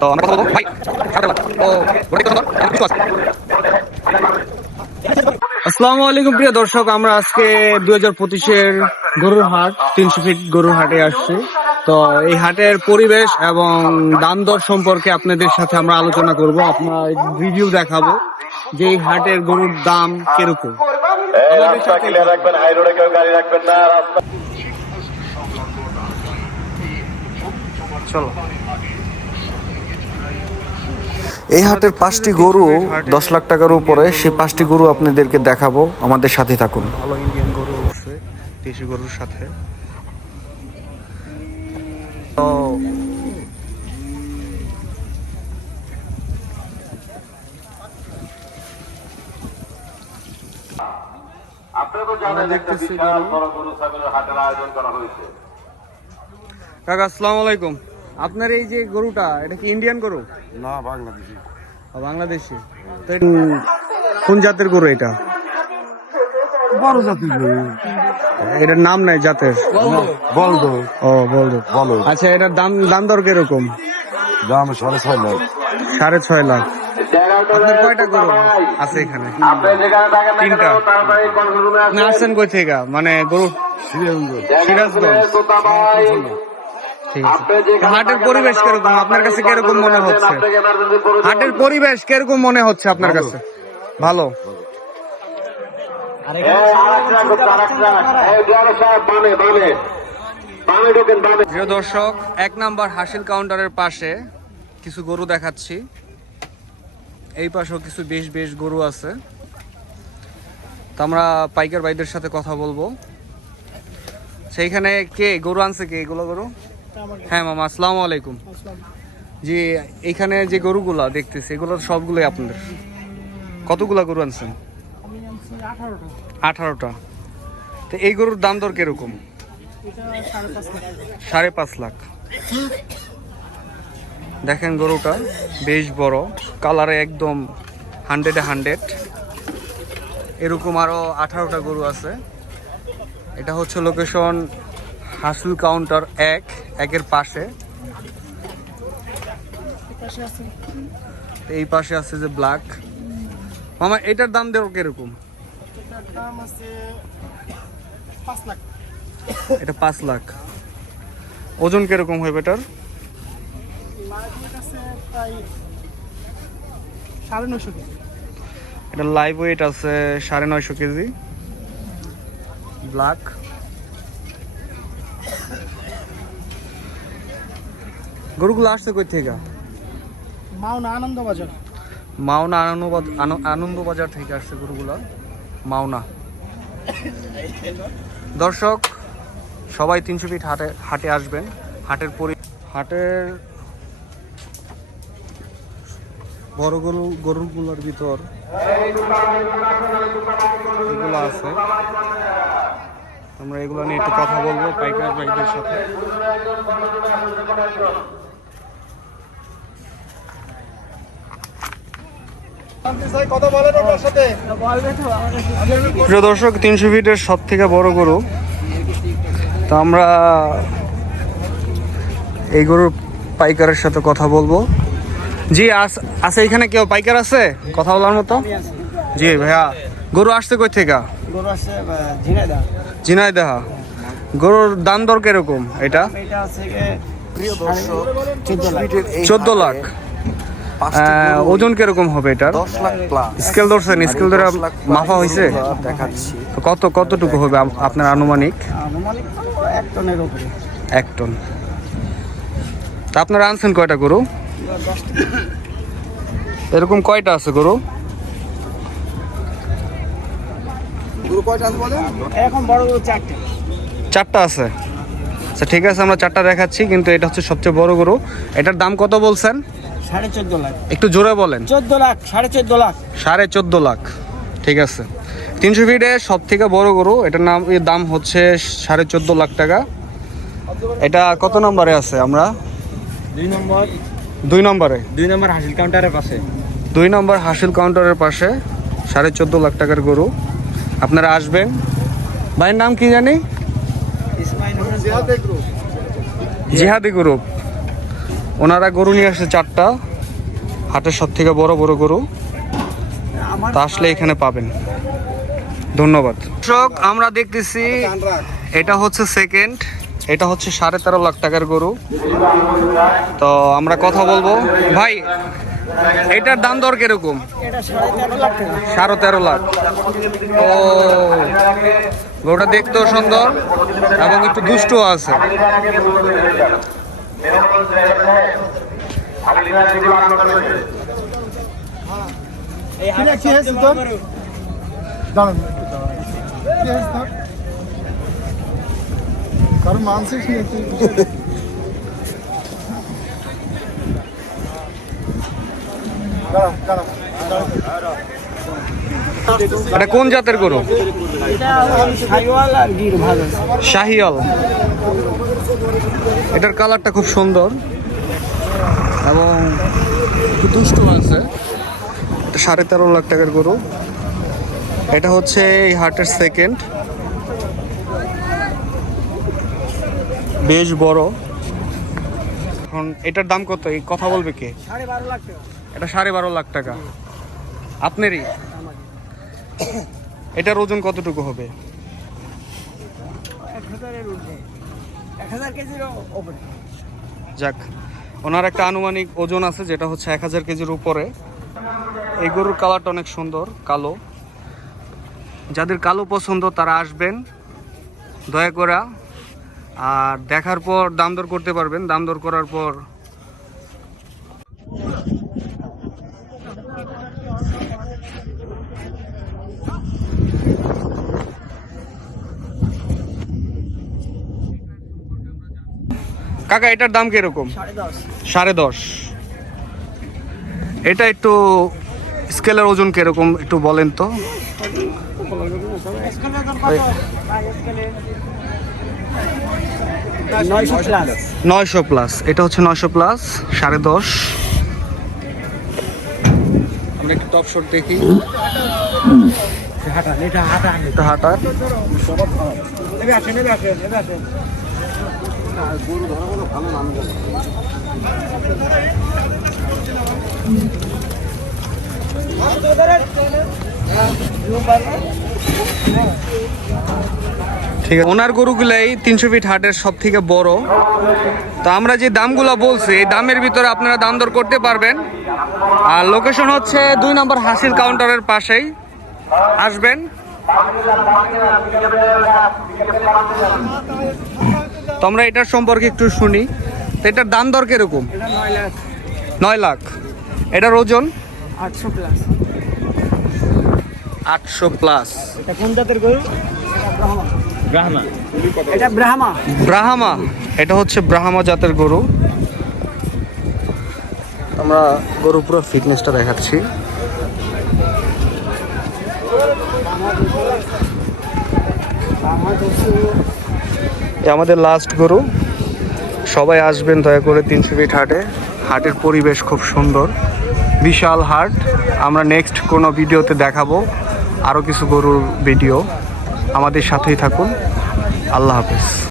তো আমরা কথা বলব। ভাই কথা কিছু আছে। আসসালামু আলাইকুম প্রিয় দর্শক আমরা আজকে দুই হাজার পঁচিশের গরুর হাট তিনশো ফিট গরুর হাটে আসছি। তো এই হাটের পরিবেশ এবং দাম দর সম্পর্কে আপনাদের সাথে আমরা আলোচনা করব আপনার রিভিউ দেখাবো যে এই হাটের গরুর দাম কীরকম। এই এই হাটের পাঁচটি গরু দশ লাখ টাকার উপরে সেই পাঁচটি গরু আপনাদেরকে দেখাবো। আমাদের সাথে থাকুন। ভালো ইন্ডিয়ান গরু দেশি গরুর সাথে। তো আপনারা তো জানেন একটা বিশাল বড় গরু ছাগলের হাটের আয়োজন করা হয়েছে। কাকা আসসালামু আলাইকুম। আপনার এই যে গরুটা এটা কি ইন্ডিয়ান গরু? না বাংলাদেশি। বাংলাদেশি। তো এটা কোন জাতের গরু এটা? বড় জাতির গরু। এটার নাম নাই জাতের? বলদ। ও বলদ। বলদ। আচ্ছা এটার দাম দাম দর কীরকম? দাম সাড়ে ছয় লাখ। সাড়ে ছয় লাখ। আপনার কয়টা গরু আছে এখানে? না তিনটা। আসছেন কই থেকে? মানে গরু সিরাজগঞ্জ। সিরাজগঞ্জ। হাটের পরিবেশ কীরকম? আপনার কাছে কীরকম মনে হচ্ছে? হাটের পরিবেশ কীরকম মনে হচ্ছে আপনার কাছে? ভালো। প্রিয় দর্শক এক নাম্বার হাসিল কাউন্টারের পাশে কিছু গরু দেখাচ্ছি। এই পাশেও কিছু বেশ বেশ গরু আছে। তো আমরা পাইকার ভাইদের সাথে কথা বলব। সেইখানে কে? গরু আনছে কে? এগুলো গরু? হ্যাঁ মামা আসসালামু আলাইকুম। জি এইখানে যে গরুগুলা দেখতেছি এগুলো সবগুলোই আপনাদের। কতগুলা গরু আনছেন? আঠারোটা। তো এই গরুর দাম দর কীরকম? সাড়ে পাঁচ লাখ। দেখেন গরুটা বেশ বড়। কালারে একদম হান্ড্রেডে হান্ড্রেড। এরকম আরও আঠারোটা গরু আছে। এটা হচ্ছে লোকেশন হাসিল কাউন্টার এক, একের পাশে। এই পাশে আছে যে ব্ল্যাক মামা, এটার দাম দেবো কীরকম? এটা পাঁচ লাখ। ওজন কীরকম হবে এটার? এটা লাইভ ওয়েট আছে সাড়ে নয়শো কেজি। ব্ল্যাক গরুগুলো আসছে কই থেকে? মাওনা আনন্দ বাজার। মাওনা আনন্দবাজার আনন্দবাজার থেকে আসছে গরুগুলো। মাওনা। দর্শক সবাই তিনশো ফিট হাটে হাটে আসবেন। হাটের পরি হাটের বড় গরু গরুগুলোর ভিতর এগুলো আছে। আমরা এগুলো নিয়ে একটু কথা বলব পাইকার ভাইদের সাথে। প্রিয় দর্শক তিনশো ফিটের সব থেকে বড় গরু। তো আমরা এই গরুর পাইকারের সাথে কথা বলব। জি আছে এখানে কেউ পাইকার আছে? কথা বলার মতো? জি ভাইয়া গরু আসছে কই থেকে? ঝিনাইদাহা। গরুর দাম দর কীরকম এটা? চোদ্দ লাখ। ওজন কীরকম হবে এটার? দশ লাখ স্কেল ধরছেন স্কেল ধরে মাফা হয়েছে? দেখাচ্ছি। তো কত কতটুকু হবে আপনার আনুমানিক? আনুমানিক এক টনের উপরে। এক টন। তা আপনারা আনছেন কয়টা গরু? এরকম কয়টা আছে গরু? এখন বড় গরু চারটে। চারটা আছে। আচ্ছা ঠিক আছে আমরা চারটা দেখাচ্ছি কিন্তু এটা হচ্ছে সবচেয়ে বড় গরু। এটার দাম কত বলছেন? সাড়ে চোদ্দ লাখ। একটু জোরে বলেন। চোদ্দ লাখ সাড়ে চোদ্দ লাখ। সাড়ে চোদ্দ লাখ। ঠিক আছে। তিনশো ফিটে সব থেকে বড় গরু এটার নাম এর দাম হচ্ছে সাড়ে চোদ্দ লাখ টাকা। এটা কত নম্বরে আছে আমরা? দুই নম্বর। দুই নম্বরে? দুই নম্বর হাসিল কাউন্টারের পাশে। দুই নম্বর হাসিল কাউন্টারের পাশে সাড়ে চোদ্দ লাখ টাকার গরু। আপনারা আসবেন। ভাইয়ের নাম কি জানি? জিহাদি গ্রুপ। ওনারা গরু নিয়ে আসছে চারটা। হাটের সব থেকে বড় বড় গরু। তা আসলে এখানে পাবেন। ধন্যবাদ। দর্শক, আমরা দেখতেছি এটা হচ্ছে সেকেন্ড এটা হচ্ছে সাড়ে তেরো লাখ টাকার গরু। তো আমরা কথা বলব। ভাই, এটার দাম দর কীরকম? সাড়ে তেরো লাখ। ও, গরুটা দেখতেও সুন্দর এবং একটু দুষ্টও আছে। এই হাটের সবচেয়ে বড় গরু। কারণ মানসিক নিয়ে এটা কোন জাতের গরু এটা কোন জাতের গির? শাহিয়াল এটার কালারটা খুব সুন্দর। এবং দুষ্ট আছে। এটা সাড়ে তেরো লাখ টাকার গরু। এটা হচ্ছে এই হাটের সেকেন্ড বেশ বড়। এখন এটার দাম কত? এই কথা বলবে কে? সাড়ে বারো লাখ টাকা। এটা সাড়ে বারো লাখ টাকা। আপনারই? এটার ওজন কতটুকু হবে? যাক ওনার একটা আনুমানিক ওজন আছে যেটা হচ্ছে এক হাজার কেজির উপরে। এই গরুর কালারটা অনেক সুন্দর কালো। যাদের কালো পছন্দ তারা আসবেন দয়া করা। আর দেখার পর দাম দর করতে পারবেন। দাম দর করার পর কাকা এটার দাম কীরকম? সাড়ে দশ। এটা একটু স্কেলের ওজন কীরকম একটু বলেন তো। নয়শো প্লাস এটা হচ্ছে নয়শো প্লাস সাড়ে দশ। আমরা একটু টপ শট দেখি। এটা হাঁটা এটা হাঁটার নেবে ঠিক ওনার গরুগুলাই তিনশো ফিট হাটের সব থেকে বড়। তো আমরা যে দামগুলো বলছি, এই দামের ভিতরে আপনারা দাম দর করতে পারবেন। আর লোকেশন হচ্ছে দুই নম্বর হাসিল কাউন্টারের পাশেই। আসবেন। তো আমরা এটার সম্পর্কে একটু শুনি। তো এটার দাম দর কীরকম? নয় লাখ। এটার ওজন? আটশো প্লাস। আটশো প্লাস। এটা কোন জাতের গরু? ব্রাহ্মা। এটা ব্রাহ্মা। ব্রাহামা। এটা হচ্ছে ব্রাহামা জাতের গরু। আমরা গরু পুরো ফিটনেসটা দেখাচ্ছি। এ আমাদের লাস্ট গরু। সবাই আসবেন দয়া করে তিনশো ফিট হাটে। হাটের পরিবেশ খুব সুন্দর। বিশাল হাট। আমরা নেক্সট কোনো ভিডিওতে দেখাবো। আরও কিছু গরুর ভিডিও আমাদের সাথেই থাকুন। আল্লাহ হাফেজ।